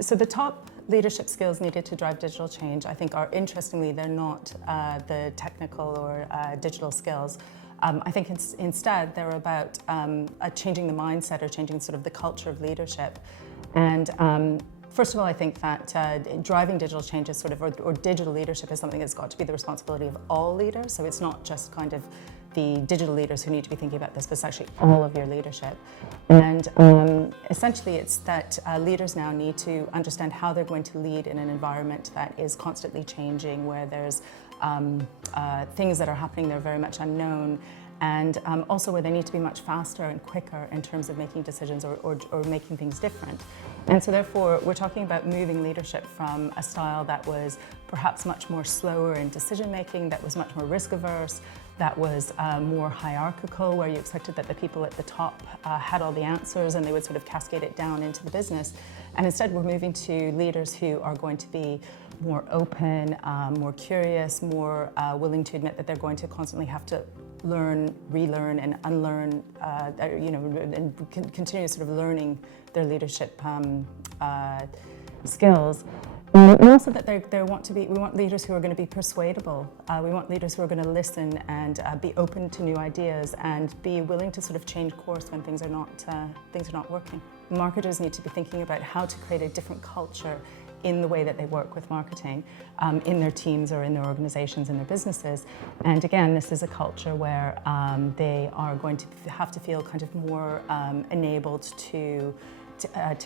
So the top leadership skills needed to drive digital change, I think, are, interestingly, they're not the technical or digital skills. I think instead they're about changing the mindset or changing sort of the culture of leadership. And first of all, I think that driving digital change is sort of, or digital leadership is something that's got to be the responsibility of all leaders. So it's not just kind of the digital leaders who need to be thinking about this, but it's actually all of your leadership. And essentially it's that leaders now need to understand how they're going to lead in an environment that is constantly changing, where there's things that are happening that are very much unknown, and also where they need to be much faster and quicker in terms of making decisions or making things different. And so therefore we're talking about moving leadership from a style that was perhaps much more slower in decision making, that was much more risk averse, that was more hierarchical, where you expected that the people at the top had all the answers and they would sort of cascade it down into the business. And instead we're moving to leaders who are going to be more open, more curious, more willing to admit that they're going to constantly have to learn, relearn, and unlearn, and continue sort of learning their leadership skills. And also that we want leaders who are going to be persuadable. We want leaders who are going to listen and be open to new ideas and be willing to sort of change course when things are not working. Marketers need to be thinking about how to create a different culture in the way that they work with marketing, in their teams or in their organizations and their businesses. And again, this is a culture where they are going to have to feel kind of more enabled to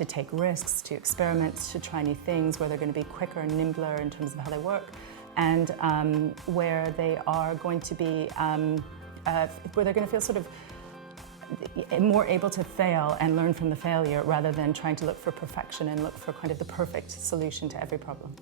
take risks, to experiment, to try new things, where they're going to be quicker and nimbler in terms of how they work, and where they are going to be, where they're going to feel sort of more able to fail and learn from the failure, rather than trying to look for perfection and look for kind of the perfect solution to every problem.